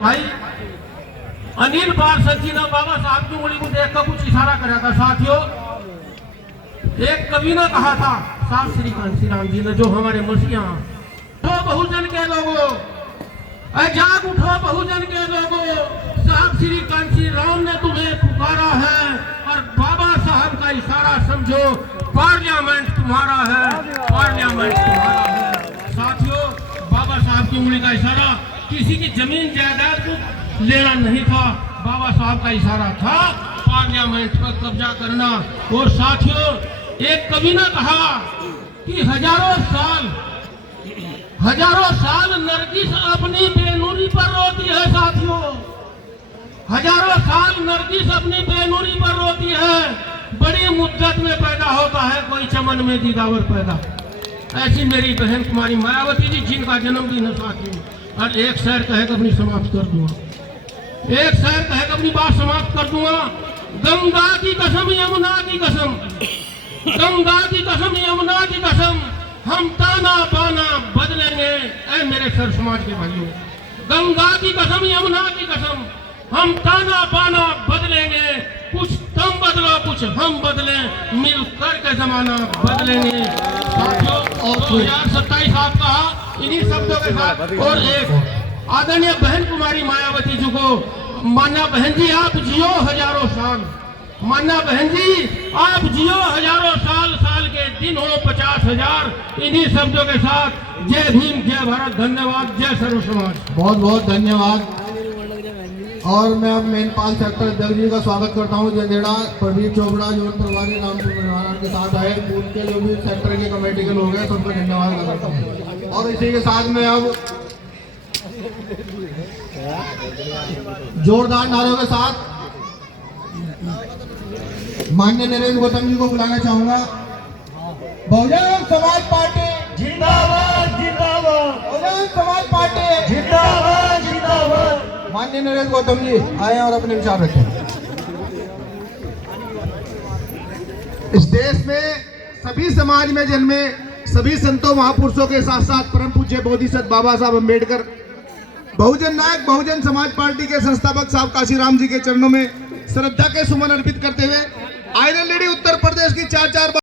भाई अनिल पार्षद जी ने बाबा साहब की उंगली को देखकर कुछ इशारा कराया था। साथियों, एक कवि ने कहा था, साहब श्री कांसी राम जी ने, जो हमारे मसीहा, तो बहुजन के लोगों, जाग उठो बहुजन के लोगों, साहब श्री कांसी राम ने तुम्हें पुकारा है और बाबा साहब का इशारा समझो, पार्लियामेंट तुम्हारा है, पार्लियामेंट तुम्हारा है। साथियों, बाबा साहब की उंगली का इशारा किसी की जमीन जायदाद को लेना नहीं था, बाबा साहब का इशारा था पार्लियामेंट पर कब्जा करना। और साथियों, एक कवि ने कहा कि हजारों साल नरगिस अपनी बेनूरी पर रोती है। साथियों, हजारों साल नरगिस अपनी बेनूरी पर रोती है, बड़ी मुद्दत में पैदा होता है कोई चमन में दीदावर पैदा। ऐसी मेरी बहन कुमारी मायावती जी, जिनका जन्मदिन है साथियों। और एक शेर कहेगा अपनी समाप्त कर दूंगा, एक शेर कहेगा अपनी बात समाप्त कर दूंगा। गंगा की कसम, यमुना की कसम, गंगा की कसम, यमुना की कसम, हम ताना बाना बदलेंगे। ऐ मेरे सर समाज के भाइयों, गंगा की कसम, यमुना की कसम, हम ताना बाना बदलेंगे। कुछ तुम बदलो, कुछ हम बदलें, मिलकर के जमाना बदलेंगे। साथियों, 2027 आपका इन्हीं शब्दों के साथ। और एक आदरणीय बहन कुमारी मायावती जी को, मान्या बहन जी आप जियो हजारों साल, मान्या बहन जी आप जियो हजारों साल, साल के दिन हो 50,000। इन्हीं शब्दों के साथ जय भीम, जय भारत, धन्यवाद, जय सर्व समाज। बहुत बहुत धन्यवाद। और मैं अब मेनपाल सेक्टर अध्यक्ष जी का स्वागत करता हूँ, जंदेड़ा प्रवीण चोपड़ा जो प्रभारी रामपुर के साथ आए, उनके जो भी सेक्टर के कमेटी के लोग हैं सबको धन्यवाद करता हूँ। और इसी के साथ में अब जोरदार नारों के साथ माननीय नरेंद्र गौतम जी को बुलाना चाहूंगा। बहुजन समाज पार्टी जिंदाबाद जिंदाबाद, बहुजन समाज पार्टी जिंदाबाद जिंदाबाद। माननीय नरेंद्र गौतम जी आए और अपने विचार रखें। इस देश में सभी समाज में जन्मे सभी संतों महापुरुषों के साथ साथ परम पूज्य बोधिसत्व बाबा साहब अम्बेडकर, बहुजन नायक बहुजन समाज पार्टी के संस्थापक साहब काशीराम जी के चरणों में श्रद्धा के सुमन अर्पित करते हुए आयरन लेडी उत्तर प्रदेश की 4